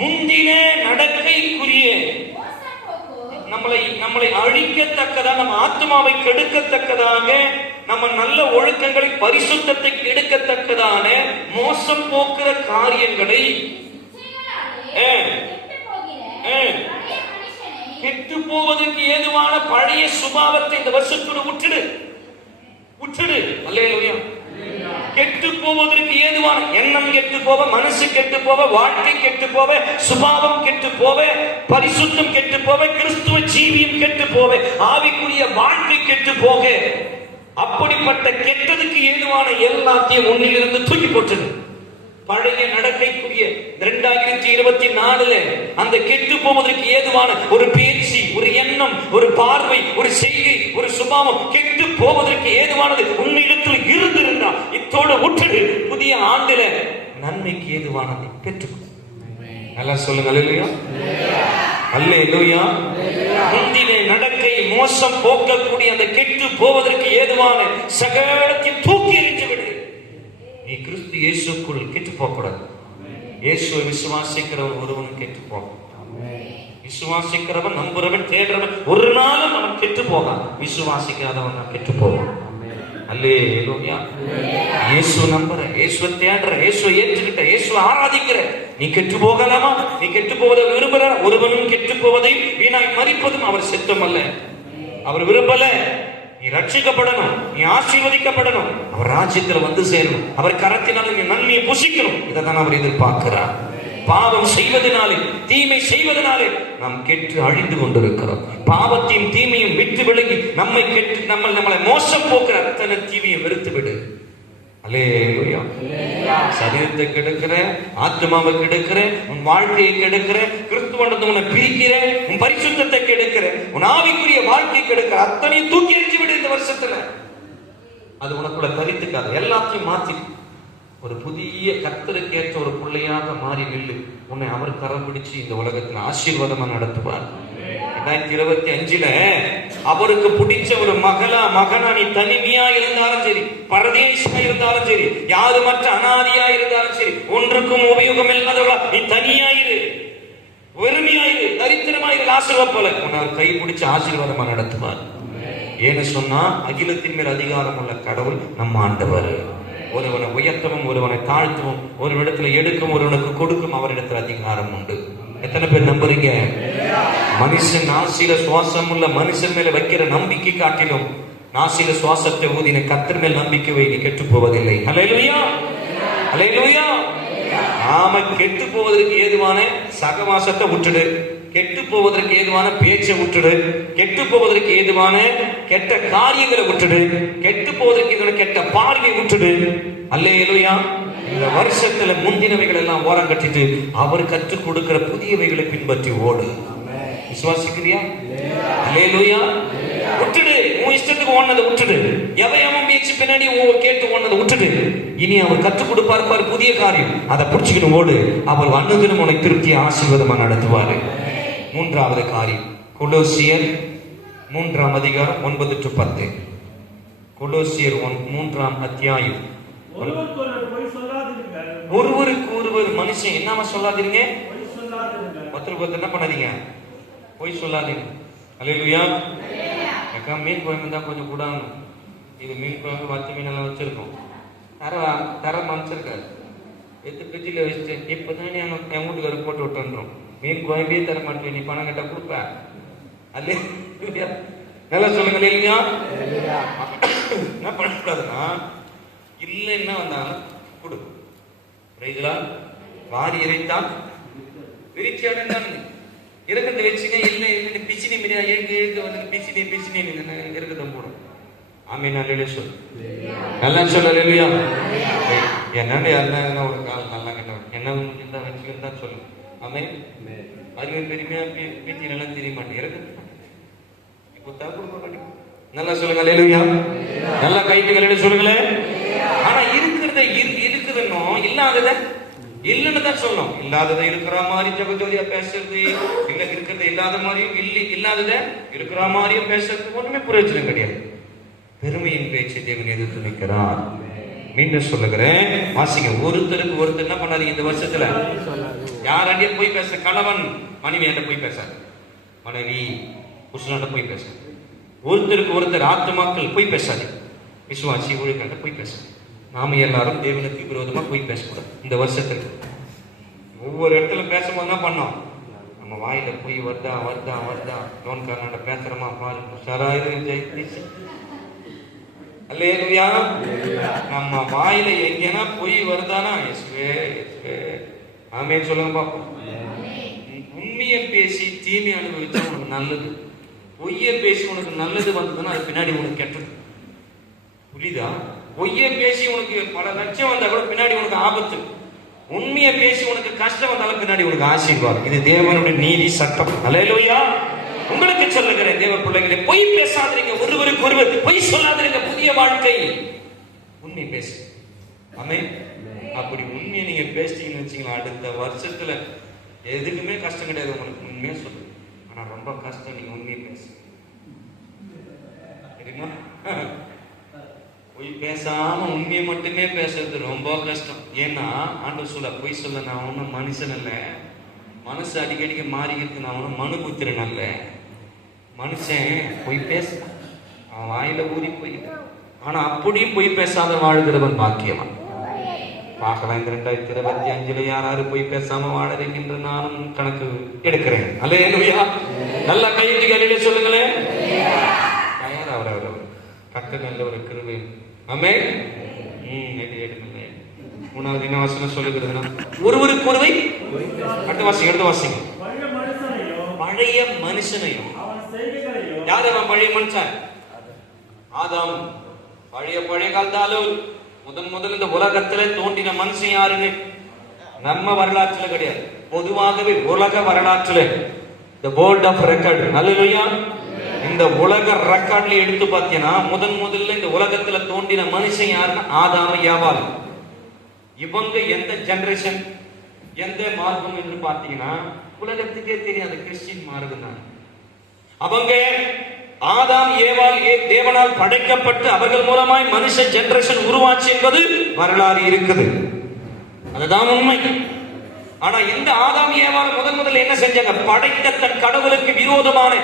முந்தின நடக்கைக்குரிய நம்மளை அழிக்கத்தக்கதாக, நம்ம ஆத்மாவை கெடுக்கத்தக்கதாக, நம்ம நல்ல ஒழுக்கங்களை பரிசுத்தத்தை கெடுக்கத்தக்கதான மோசம் போக்குற காரியங்களை, கெட்டு போவதற்கு ஏதுவான பழைய சுபாவத்தை இந்த வருஷத்தோடு விட்டுடு. அல்லேலூயா. கெட்டு போவதற்கு ஏதுவான எண்ணம் கெட்டு போவ, மனசு கெட்டு போவ, வாழ்க்கை கெட்டு போவ, சுபாவம் கெட்டு போவ, பரிசுத்தம் கெட்டு போவ, கிறிஸ்துவ ஜீவியம் கெட்டு போவ, ஆவிக்குரிய வாழ்க்கை கெட்டு போக, அப்படிப்பட்ட கெட்டதுக்கு ஏதுவான எல்லாத்தையும் உன்னிலிருந்து தூக்கி போட்டது. பழைய நடக்கைக்குரிய 2024 அந்த கெட்டு போவதற்கு ஏதுவான ஒரு பேச்சு, ஒரு எண்ணம், ஒரு பார்வை, ஒரு செய்கை, ஒரு சுபாவம் கெட்டு போவதற்கு ஏதுவானது உன்னிடத்தில் இருந்திருந்தா இத்தோடு விட்டுடு. புதிய ஆண்டில நன்மைக்கு ஏதுவானதை பெற்றுக்கொள். நல்லா சொல்லுங்க. அல்லேலூயா, அல்லேலூயா. முந்தின நடக்கை மோசம் போக்கக்கூடிய அந்த கெட்டு போவதற்கு ஏதுவான சகலத்தையும் தூக்கி எறிந்து விடு. நீ கிறிஸ்து இயேசுக்குள் கெட்டு போகக்கூடாது. இயேசுவை விசுவாசிக்கிறவன் ஒருவனும் கெட்டு போக. விசுவாசிக்கிறவன், நம்புறவன், தேடுறவன் ஒரு நாளும் அவன் கெட்டு போகான். விசுவாசிக்காதவன் கெட்டு போவான். அல்லேலூயா. இயேசு நம்புற, இயேசுவை தேடுற, இயேசுவை ஏற்றுக்கிட்ட, இயேசுவை ஆராதிக்கிற நீ கெட்டு போகலாமா? நீ கெட்டு போவதை விரும்புற. ஒருவனும் கெட்டு போவதை வீணாய் மறிப்பதும் அவர் சித்தம் அல்ல. அவர் விரும்பல. நீ ரட்சிக்கப்படணும், நீ ஆசீர்வதிக்கப்படணும், அவர் ராஜ்யத்தில் வந்து சேரணும், அவர் கரத்தினால் நீ நன்மையை புசிக்கணும். இதைதான் அவர் எதிர்பார்க்கிறார். பாவம் செய்வதனாலே, தீமை செய்வதனாலே நாம் கெட்டு அழிந்து கொண்டிருக்கிறோம். பாவத்தையும் தீமையும் விட்டு விலகி நம்மை கெட்டு நம்மளை மோசம் போக்குற அத்தனை தீமையை வெறுத்து விடு. அல்லேலூயா. சரீரத்தை கெடுக்கிற, ஆத்மாவை கெடுக்கிற, உன் வாழ்க்கையை கெடுக்கிற, கிறிஸ்துவண்டத்தை உன்னை பிரிக்கிற, உன் பரிசுத்தத்தை கெடுக்கிற, உன் ஆவிக்குரிய வாழ்க்கை கெடுக்கிற அத்தனையும் தூக்கி எறிஞ்சு விடு. இந்த வருஷத்துல அது உனக்குள்ள தரித்துக்காது. எல்லாத்தையும் மாத்தி ஒரு புதிய கர்த்தருக்கு ஏற்ற ஒரு பிள்ளையாக மாறி நில்லு. உன்னை அவர் கரம் பிடிச்சு இந்த உலகத்துல ஆசீர்வாதமா நடத்துவார். 2025 அவருக்கு பிடிச்ச ஒரு மகனா நீ தனிமையா இருந்தாலும் சரி, பரதேசமா இருந்தாலும் சரி, யாரு மற்ற அனாதியா இருந்தாலும் சரி, ஒன்றுக்கும் உபயோகம் இல்லாதவளா நீ தனியாயிரு, வெறுமையாயிரு, தரித்திரமாயிரு. ஆசீர்வாத போல உன்னை கை பிடிச்சு ஆசீர்வாதமா நடத்துவார். ஏன்னு சொன்னா அகிலத்தின் மேல் அதிகாரம் உள்ள கடவுள் நம்ம ஆண்டவர். ஒருவனை உயர்த்தவும் ஒருவனை தாழ்த்தவும், ஒரு இடத்துல எடுக்கும் ஒருவனுக்கு கொடுக்கும் அவரிடத்துல அதிகாரம் உண்டு. எத்தனை பேர் நம்புறீங்க? மனுஷன் நாசில சுவாசம் உள்ள மனுஷன் மேல வைக்கிற நம்பிக்கை காட்டிலும் நாசில சுவாசத்தை ஊதின கர்த்தர் மேல் நம்பிக்கை வை, நீ கெட்டு போவதில்லை. அல்லேலூயா, அல்லேலூயா. நாம கெட்டு போவதற்கு ஏதுவான சகவாசத்தை விட்டுடு. கெட்டு போவதற்கு ஏதுவான பேச்சை விட்டுடு. கெட்டு போவதற்கு ஏதுவான கெட்ட காரியங்களை விட்டுடு. கெட்டு போவதற்கு ஏதுவான கெட்ட பார்வையை விட்டுடு. அல்லேலூயா. இந்த வருஷத்துல முந்தினவைகள் எல்லாம் ஓரம் கட்டிட்டு அவர் கற்றுக் கொடுக்கிற புதியவைகளை பின்பற்றி ஓடு. விசுவாசிக்கிறியா? அல்லேலூயா. விட்டுடு. உன் இஷ்டத்துக்கு ஓடுனதை விட்டுடு. எவன் பேச்சு பின்னாடி கேட்டு ஓடுனதை விட்டுடு. இனி அவர் கற்றுக் கொடுப்பார் புதிய காரியம், அதை பிடிச்சிக்கிட்டு ஓடு. அவர் அன்னுதினம் உனக்கு திருப்தி ஆசீர்வாதமா நடத்துவாரு. 3வது காரியம், கொலோசியர் 3ஆம் அதிகாரம் 9-10. கொலோசியர் 3ஆம் அத்தியாயம். ஒருவருக்கு ஒருவர் மனுஷன் என்னமா சொல்லாதீங்க, ஒருத்தருக்கு என்ன பண்ணாதீங்க, போய் சொல்லாதீங்க. அல்லேலூயா. அக்கா மீன் குழம்பு தான் கொஞ்சம் கூடாது. இது மீன் குழம்பு வத்த மீன் எல்லாம் வச்சிருக்கோம். தர மனுச்சிருக்காரு, எடுத்து ஃப்ரிட்ஜில் வச்சுட்டு இப்போதான் என் வீட்டுக்காரருக்கு போட்டு விட்டுன்றோம். மீன் குழம்பே தர மாட்டேன், நீ பணம் கட்ட கொடுப்ப. அல்லேலூயா. நல்லா சொல்லுங்க. இல்லையா? என்ன பண்ணக்கூடாதுன்னா இல்லைன்னா வந்தாலும் கொடு. வாரி இறைத்தான் விரிச்சி அடைந்தான் இருக்கிறத வச்சுங்க. இல்லை பிச்சினி மீடியா எழுந்து வந்து பிச்சினி இருக்கிறத போடும். ஆமீன். அல்லேலூயா சொல்லு. நல்லா சொல்லு. அல்லேலூயா. என்னன்னு யாருன்னா ஒரு கால் நல்லா கேட்டவன் என்ன இருந்தா வச்சுக்கிட்டு தான் சொல்லு. ஆமீன். அறிவு பெருமையா பீச்சி நல்லா தெரிய மாட்டேன் இறக்குது. இப்போ தான் கொடுக்க மாட்டேன். நல்லா சொல்லுங்க. அல்லேலூயா. நல்லா கைட்டுகள் சொல்லுங்களேன். ஆனா இருக்கிறத இருக்குதுன்னோ இல்லாதத இல்லைன்னு தான் சொல்லணும். இல்லாததை இருக்கிற மாதிரி ஜபஜோதியா பேசுறது, இல்ல இருக்கிறத இல்லாத மாதிரியும் இல்லாதத இருக்கிற மாதிரியும் பேசுறது ஒண்ணுமே பிரயோஜனம் கிடையாது. பெருமையின் பேச்சை தேவன் எதிர்த்து நிற்கிறார். மீண்டும் சொல்லுகிறேன், வாசிங்க. ஒருத்தருக்கு ஒருத்தர் என்ன பண்ணாதீங்க இந்த வருஷத்துல. யாராண்டிய போய் பேச, கணவன் மனைவியாண்ட போய் பேசாது, மனைவி புருஷனாண்ட போய் பேசாது, ஒருத்தருக்கு ஒருத்தர் ஆத்துமாக்கள் போய் பேசாது, விசுவாசி ஊழியர்கள்ட்ட போய் பேசாது. நாம எல்லாரும் தேவனுக்கு விரோதமா போய் பேசக்கூடாது இந்த வருஷத்துக்கு. ஒவ்வொரு இடத்துல பேசும்போது என்ன பண்ணோம், நம்ம வாயில போய் வருதா வருதா வருதா, லோன்காரனாண்ட பேசுறோமா பாரு அல்லேலூயா. நம்ம வாயில எங்கன்னா பொய் வருதானா இயேசுவே இயேசுவே ஆமென் சொல்லுங்க பாப்போம். உண்மையை பேசி தீமை அனுபவிச்சா உனக்கு நல்லது, பொய்யை பேசி உனக்கு நல்லது வந்ததுன்னா அது பின்னாடி உனக்கு கெட்டது. புரியுதா? பொய்யை பேசி உனக்கு பல லட்சம் வந்தா கூட பின்னாடி உனக்கு ஆபத்து. உண்மையை பேசி உனக்கு கஷ்டம் வந்தாலும் பின்னாடி உனக்கு ஆசீர்வாதம். இது தேவனுடைய நீதி சட்டம். அல்லேலூயா. உங்களுக்கு சொல்லுகிறேன் தேவ பிள்ளைகளே, பொய் பேசாதீங்க, ஒருவருக்கு ஒருவர் பொய் சொல்லாதீங்க. புதிய வாழ்க்கை உண்மை பேசு. ஆமென். அப்படி உண்மையை நீங்க பேசிட்டீங்கன்னு வச்சீங்களா, அடுத்த வருஷத்துல எதுக்குமே கஷ்டம் கிடையாது உங்களுக்கு. உண்மையா சொல்லு, ஆனா ரொம்ப கஷ்டம் நீங்க உண்மையை பேசு. தெரியுமா? பொய் பேசாம உண்மையை மட்டுமே பேசுறது ரொம்ப கஷ்டம். ஏன்னா ஆண்டவர் சொல்ல, பொய் சொல்ல நான் ஒன்றும் மனுஷன் அல்ல, மனசு அடிக்கடிக்கு மாறிக்கிறதுக்கு நான் ஒன்றும் மனு புத்திரன் அல்ல. மனுஷன் பொய் பேச அவன் வாயில ஊறி போயிட்டு, ஆனா அப்படியும் பொய் பேசாத வாழ்கிறவன் பாக்கியவன். பார்க்கலாம் இந்த 2025 யாராரு பொய் பேசாம வாழறீங்கன்ற நானும் கணக்கு எடுக்கிறேன். அல்லேலூயா. நல்ல கையெழுத்து கையில சொல்லுங்களேன். தயார் அவர் கர்த்தர் நல்ல ஒரு கிருபை. ஆமென். மூணாவது என்ன வசனம் சொல்லுகிறதுனா, ஒருவருக்கு ஒருவை அடுத்த வாசிங்க. பழைய மனுஷனையும். யார் அவன் பழைய மனுஷன்? ஆதாம். பழைய காலத்தாலும் முதல் இந்த உலகத்துல தோன்றின மனுஷன் யாருன்னு நம்ம வரலாற்றுல கிடையாது, பொதுவாகவே உலக வரலாற்றுல the world of record. அல்லேலூயா. இந்த உலக ரெக்கார்ட்ல எடுத்து பார்த்தீங்கன்னா முதல்ல இந்த உலகத்துல தோன்றின மனுஷன் யாருன்னா ஆதாம் ஏவாள். இவங்க எந்த ஜெனரேஷன், எந்த மார்க்கம் என்று பார்த்தீங்கன்னா உலகத்துக்கே தெரியாது, கிறிஸ்டின் மார்க்கம் தான். அவங்க ஆதாம் ஏவாள் தேவனால் படைக்கப்பட்டு அவர்கள் மூலமாய் மனுஷ ஜெனரேஷன் உருவாச்சு என்பது வரலாறு இருக்குது. அதுதான் உண்மை. ஆனா இந்த ஆதாம் ஏவாள் முதல்ல என்ன செஞ்சாங்க? படைத்த தன் கடவுளுக்கு விரோதமான,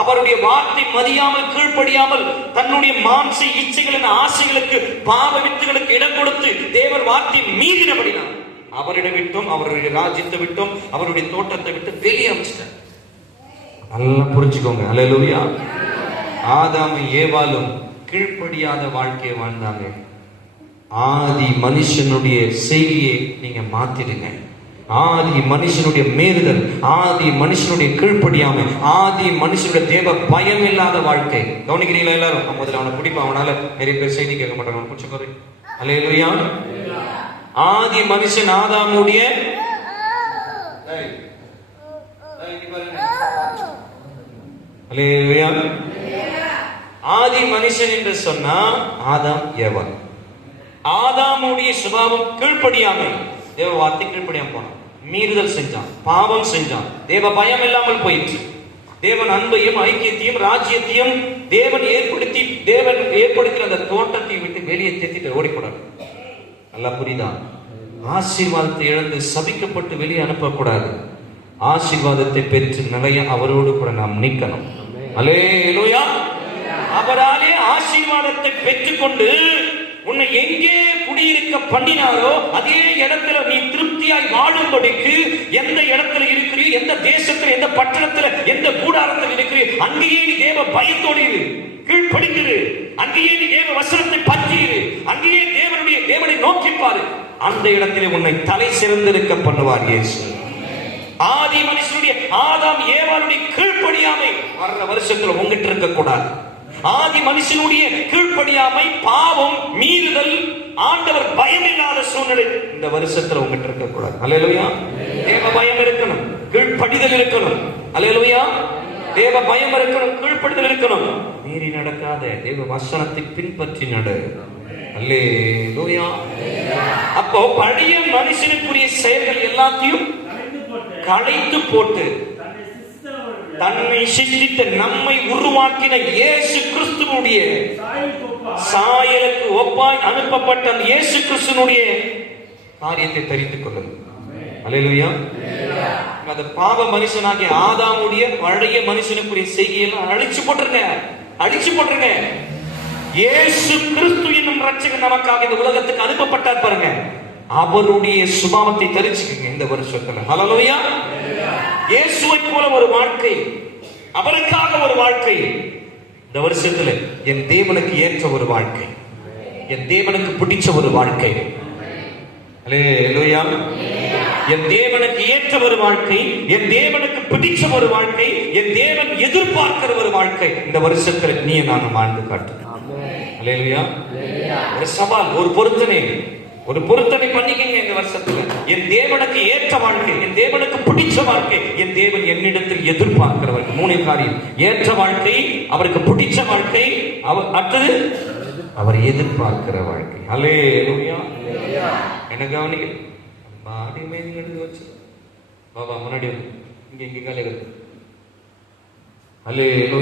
அவருடைய வார்த்தை மதியாமல் கீழ்ப்படியாமல், தன்னுடைய மாம்ச இச்சைகளின் ஆசைகளுக்கு பாவ வித்துகளுக்கு இடம் கொடுத்து தேவன் வார்த்தை மீறினபடினார் அவரிடம் விட்டும், அவருடைய ராஜ்யத்தை விட்டும், அவருடைய தோட்டத்தை விட்டு வெளியே அமைச்சிட்டார். நல்லா புரிஞ்சுக்கோங்க. அல்லேலூயா. ஆதாமும் ஏவாளும் கீழ்ப்படியாத வாழ்க்கையை வாழ்ந்தாங்க. ஆதி மனுஷனுடைய செய்தியை நீங்க மாத்திடுங்க. ஆதி மனுஷனுடைய மீறுதல், ஆதி மனுஷனுடைய கீழ்ப்படியாமை, ஆதி மனுஷனுடைய தேவ பயம் இல்லாத வாழ்க்கை. கவனிக்கிறீங்களா எல்லாரும்? முதல்ல அவனை பிடிப்பா, அவனால நிறைய பேர் செய்தி கேட்க மாட்டாங்க. பிடிச்ச அல்லேலூயா. ஆதி மனுஷன் ஆதாமுடைய அல்லேலூயா. ஆதி மனுஷன் என்று சொன்னா ஆதாம் ஏவாள். ஆதாமுடைய சுபாவம் கீழ்ப்படியாமை, தேவ வார்த்தை கீழ்ப்படியாம போனான், மீறுதல் செஞ்சான், பாவம் செஞ்சான், தேவ பயம் இல்லாமல் போயிற்று. தேவன் அன்பையும் ஐக்கியத்தையும் ராஜ்யத்தையும் தேவன் ஏற்படுத்தின அந்த தோட்டத்தை விட்டு வெளியே தேத்திட்டு ஓடிக்கூடாது. நல்லா புரியுதா? ஆசீர்வாதத்தை இழந்து சபிக்கப்பட்டு வெளியே அனுப்பக்கூடாது. ஆசீர்வாதத்தை பெற்று நிலைய அவரோடு கூட நாம் நிற்கணும். அல்லேலூயா. அவராலே ஆசீர்வாதத்தை பெற்றுக்கொண்டு உன்னை எங்கே குடியிருக்க பண்ணினாரோ அதே இடத்துல நீ திருப்தியாய் வாழும்படிக்கு, எந்த இடத்துல இருக்கிறீ, எந்த தேசத்துல, எந்த பட்டணத்துல, எந்த கூடாரத்தில் இருக்கிறீ, அங்கேயே நீ தேவ பயத்தோடு கீழ்ப்படிந்திரு. அங்கேயே நீ தேவ வசனத்தை பற்றியிரு. அங்கேயே தேவனை நோக்கிப்பாரு. அந்த இடத்திலே உன்னை தலை சிறந்திருக்க பண்ணுவார் இயேசு. ஆதி மனுஷனுடைய ஆதாம் ஏவாளுடைய கீழ்ப்படியாமை வர்ற வருஷத்துல உங்ககிட்ட இருக்க கூடாது. ஆதி மனுஷனுடைய கீழ்ப்படியாமை, பாவம், மீறுதல், ஆண்டவர் பயம் இல்லாத சூழ்நிலை இந்த வருஷத்துல உங்ககிட்ட இருக்க கூடாது. அல்லேலூயா. தேவ பயம் இருக்கணும், கீழ்ப்படிதல் இருக்கணும். அல்லேலூயா. தேவ பயம் இருக்கணும், கீழ்ப்படிதல் இருக்கணும். மீறி நடக்காத, தேவ வசனத்தை பின்பற்றி நடு. அல்லேலூயா. அப்போ பழைய மனுஷனுக்குரிய செயல்கள் எல்லாத்தையும் களைத்து போட்டு தன்னை சிருஷ்டித்த நம்மை உருவாக்கின இயேசு கிறிஸ்துவுடைய சாயலுக்கு ஒப்பாய் அனுப்பப்பட்ட அந்த இயேசு கிறிஸ்துனுடைய காரியத்தை தெரிந்து கொள்ளுங்கள். அல்லேலூயா. அந்த பாவ மனுஷனாகிய ஆதாமுடைய பழைய மனுஷனுக்குரிய செய்கையெல்லாம் அழிச்சு போட்டுருங்க. இயேசு கிறிஸ்து என்னும் ரட்சகர் நமக்காக இந்த உலகத்துக்கு அனுப்பப்பட்டார் பாருங்க. அவருடைய சுபாவத்தை தெரிஞ்சுக்கங்க இந்த வருஷத்துல. ஹல்லேலூயா. இயேசுவை போல ஒரு வாழ்க்கை, அவருக்காக ஒரு வாழ்க்கை இந்த வருஷத்துல என் தேவனுக்கு ஏற்ற ஒரு வாழ்க்கை, என் தேவனுக்கு பிடிச்ச ஒரு வாழ்க்கை. அல்லேலூயா. என் தேவனுக்கு ஏற்ற ஒரு வாழ்க்கை, என் தேவனுக்கு பிடிச்ச ஒரு வாழ்க்கை, என் தேவன் எதிர்பார்க்கிற ஒரு வாழ்க்கை இந்த வருஷத்துல நீ நான் வாழ்ந்து காட்டு. அல்லேலூயா. ஒரு சவால், ஒரு பொருத்தனை பண்ணிக்கங்க இந்த வருஷத்துல. என் தேவனுக்கு ஏற்ற வாழ்க்கை, என் தேவனுக்கு பிடிச்ச வாழ்க்கை, என் தேவன் என்னிடத்தில் எதிர்பார்க்கிறவர்கள். 3 காரியம்: ஏற்ற வாழ்க்கை, அவருக்கு பிடிச்ச வாழ்க்கை, அடுத்தது அவர் எதிர்பார்க்கிற வாழ்க்கை. அல்லேலூயா. என்ன கவனிக்க பாடி மேல எடுத்து வச்சு பாபா முன்னாடி இங்க காலையில். அல்லேலூயா.